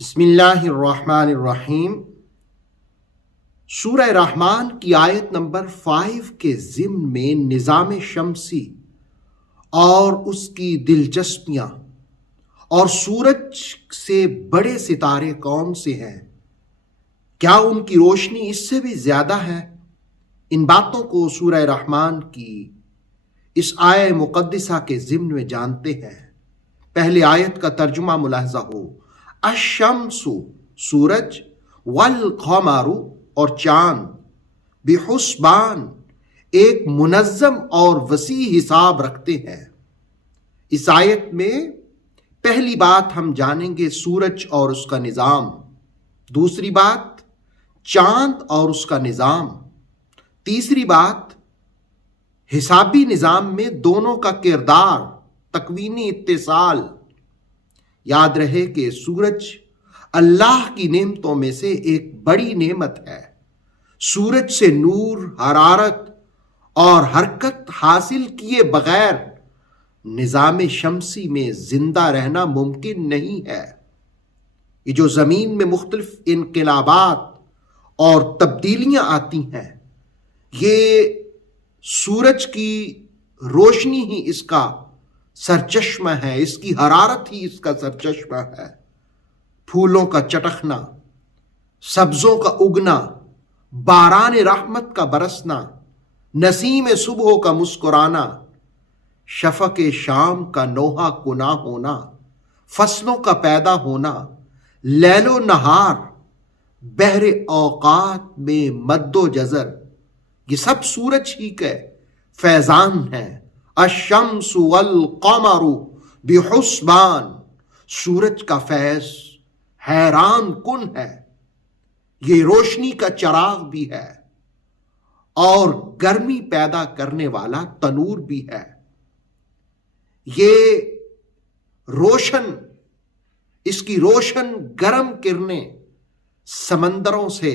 بسم اللہ الرحمن الرحیم۔ سورہ رحمان کی آیت نمبر 5 کے ضمن میں نظام شمسی اور اس کی دلچسپیاں اور سورج سے بڑے ستارے کون سے ہیں، کیا ان کی روشنی اس سے بھی زیادہ ہے؟ ان باتوں کو سورہ رحمان کی اس آیہ مقدسہ کے ضمن میں جانتے ہیں۔ پہلے آیت کا ترجمہ ملاحظہ ہو۔ الشمس سورج، والقمر اور چاند، بحسبان ایک منظم اور وسیع حساب رکھتے ہیں۔ اس آیت میں پہلی بات ہم جانیں گے سورج اور اس کا نظام، دوسری بات چاند اور اس کا نظام، تیسری بات حسابی نظام میں دونوں کا کردار، تکوینی اتصال۔ یاد رہے کہ سورج اللہ کی نعمتوں میں سے ایک بڑی نعمت ہے۔ سورج سے نور، حرارت اور حرکت حاصل کیے بغیر نظام شمسی میں زندہ رہنا ممکن نہیں ہے۔ یہ جو زمین میں مختلف انقلابات اور تبدیلیاں آتی ہیں، یہ سورج کی روشنی ہی اس کا سرچشمہ ہے، اس کی حرارت ہی اس کا سرچشمہ ہے۔ پھولوں کا چٹکنا، سبزوں کا اگنا، باران رحمت کا برسنا، نسیم صبح کا مسکرانا، شفق شام کا نوحہ کنا ہونا، فصلوں کا پیدا ہونا، لیل و نہار، بحر اوقات میں مد و جزر، یہ سب سورج ہی کے فیضان ہیں۔ الشمس والقمر بحسبان، سورج کا فیض حیران کن ہے، یہ روشنی کا چراغ بھی ہے اور گرمی پیدا کرنے والا تنور بھی ہے۔ یہ روشن، اس کی روشن گرم کرنیں سمندروں سے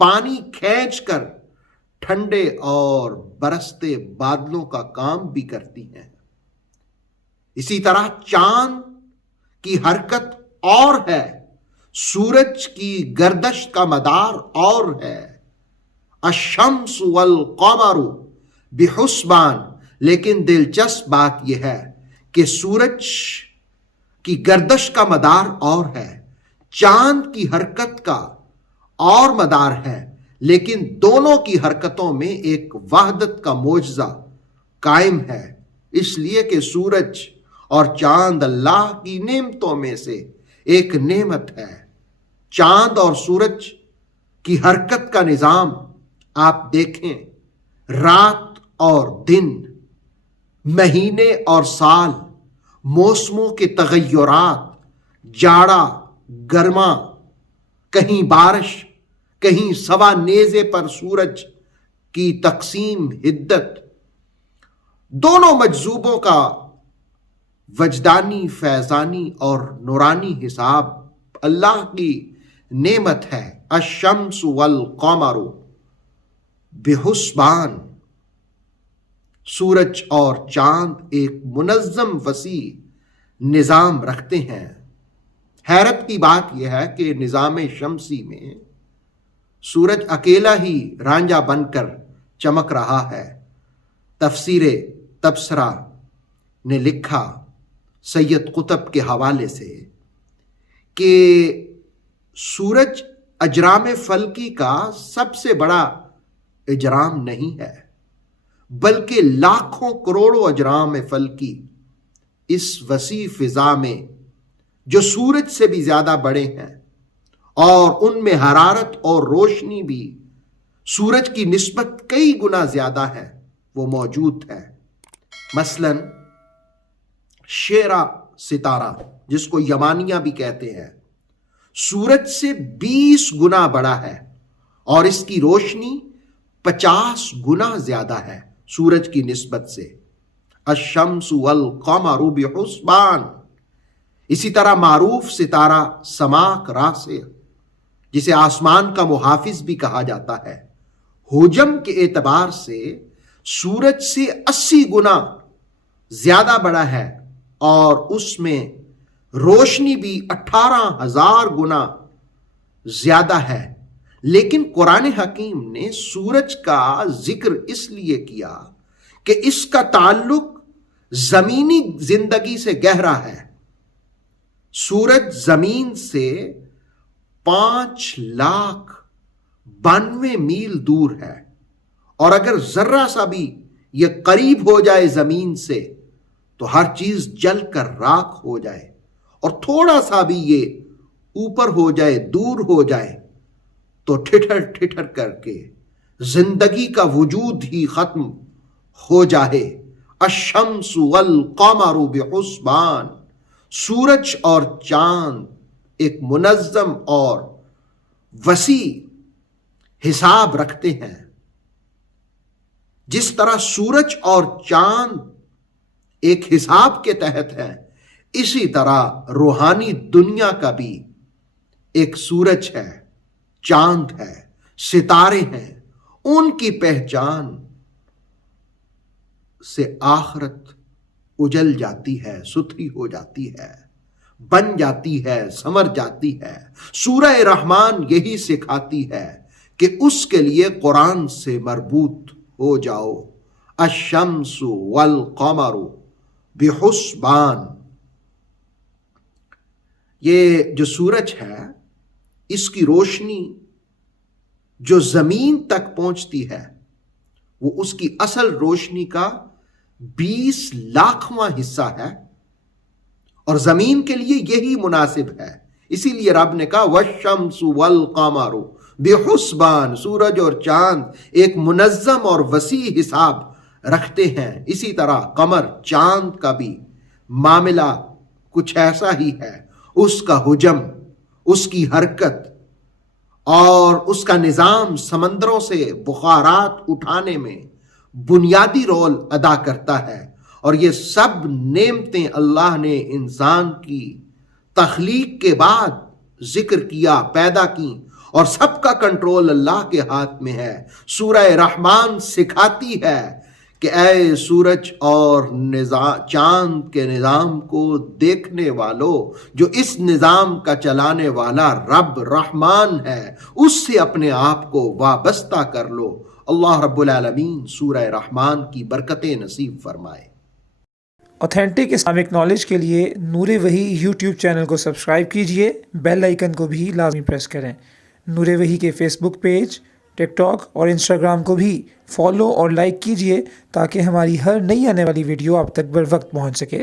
پانی کھینچ کر ٹھنڈے اور برستے بادلوں کا کام بھی کرتی ہیں۔ اسی طرح چاند کی حرکت اور ہے، سورج کی گردش کا مدار اور ہے۔ الشمس والقمر بحسبان، لیکن دلچسپ بات یہ ہے کہ سورج کی گردش کا مدار اور ہے، چاند کی حرکت کا اور مدار ہے، لیکن دونوں کی حرکتوں میں ایک وحدت کا معجزہ قائم ہے، اس لیے کہ سورج اور چاند اللہ کی نعمتوں میں سے ایک نعمت ہے۔ چاند اور سورج کی حرکت کا نظام آپ دیکھیں، رات اور دن، مہینے اور سال، موسموں کے تغیرات، جاڑا، گرما، کہیں بارش، کہیں سوا نیزے پر سورج کی تقسیم، حدت، دونوں مجذوبوں کا وجدانی، فیضانی اور نورانی حساب اللہ کی نعمت ہے۔ الشمس والقمر بحسبان، سورج اور چاند ایک منظم وسیع نظام رکھتے ہیں۔ حیرت کی بات یہ ہے کہ نظام شمسی میں سورج اکیلا ہی رانجھا بن کر چمک رہا ہے۔ تفسیر تبصرہ نے لکھا سید قطب کے حوالے سے کہ سورج اجرام فلکی کا سب سے بڑا اجرام نہیں ہے، بلکہ لاکھوں کروڑوں اجرام فلکی اس وسیع فضا میں جو سورج سے بھی زیادہ بڑے ہیں اور ان میں حرارت اور روشنی بھی سورج کی نسبت کئی گنا زیادہ ہے، وہ موجود ہے۔ مثلا شیرا ستارہ، جس کو یمانیہ بھی کہتے ہیں، سورج سے 20 گنا بڑا ہے اور اس کی روشنی 50 گنا زیادہ ہے سورج کی نسبت سے۔ الشمس والقمر بحسبان۔ اسی طرح معروف ستارہ سماک راسخ، جسے آسمان کا محافظ بھی کہا جاتا ہے، حجم کے اعتبار سے سورج سے 80 گنا زیادہ بڑا ہے اور اس میں روشنی بھی 18,000 گنا زیادہ ہے، لیکن قرآن حکیم نے سورج کا ذکر اس لیے کیا کہ اس کا تعلق زمینی زندگی سے گہرا ہے۔ سورج زمین سے 5,92,000 میل دور ہے، اور اگر ذرہ سا بھی یہ قریب ہو جائے زمین سے تو ہر چیز جل کر راکھ ہو جائے، اور تھوڑا سا بھی یہ اوپر ہو جائے، دور ہو جائے تو ٹھٹر ٹھٹر کر کے زندگی کا وجود ہی ختم ہو جائے۔ الشمس والقمر بحسبان، سورج اور چاند ایک منظم اور وسیع حساب رکھتے ہیں۔ جس طرح سورج اور چاند ایک حساب کے تحت ہے، اسی طرح روحانی دنیا کا بھی ایک سورج ہے، چاند ہے، ستارے ہیں۔ ان کی پہچان سے آخرت اجل جاتی ہے، ستھری ہو جاتی ہے، بن جاتی ہے، سنور جاتی ہے۔ سورہ رحمان یہی سکھاتی ہے کہ اس کے لیے قرآن سے مربوط ہو جاؤ۔ الشمس والقمر بحسبان، یہ جو سورج ہے اس کی روشنی جو زمین تک پہنچتی ہے وہ اس کی اصل روشنی کا 20,00,000واں حصہ ہے، اور زمین کے لیے یہی مناسب ہے۔ اسی لیے رب نے کہا والشمس والقمر بحسبان، سورج اور چاند ایک منظم اور وسیع حساب رکھتے ہیں۔ اسی طرح قمر، چاند کا بھی معاملہ کچھ ایسا ہی ہے۔ اس کا حجم، اس کی حرکت اور اس کا نظام سمندروں سے بخارات اٹھانے میں بنیادی رول ادا کرتا ہے، اور یہ سب نعمتیں اللہ نے انسان کی تخلیق کے بعد ذکر کیا، پیدا کی، اور سب کا کنٹرول اللہ کے ہاتھ میں ہے۔ سورہ رحمان سکھاتی ہے کہ اے سورج اور چاند کے نظام کو دیکھنے والوں، جو اس نظام کا چلانے والا رب رحمان ہے، اس سے اپنے آپ کو وابستہ کر لو۔ اللہ رب العالمین سورہ رحمان کی برکتیں نصیب فرمائے۔ اوتھینٹک اسلامک نالج کے لیے نور وحی یوٹیوب چینل کو سبسکرائب کیجئے، بیل آئیکن کو بھی لازمی پریس کریں۔ نور وحی کے فیس بک پیج، ٹک ٹاک اور انسٹاگرام کو بھی فالو اور لائک کیجئے تاکہ ہماری ہر نئی آنے والی ویڈیو آپ تک بر وقت پہنچ سکے۔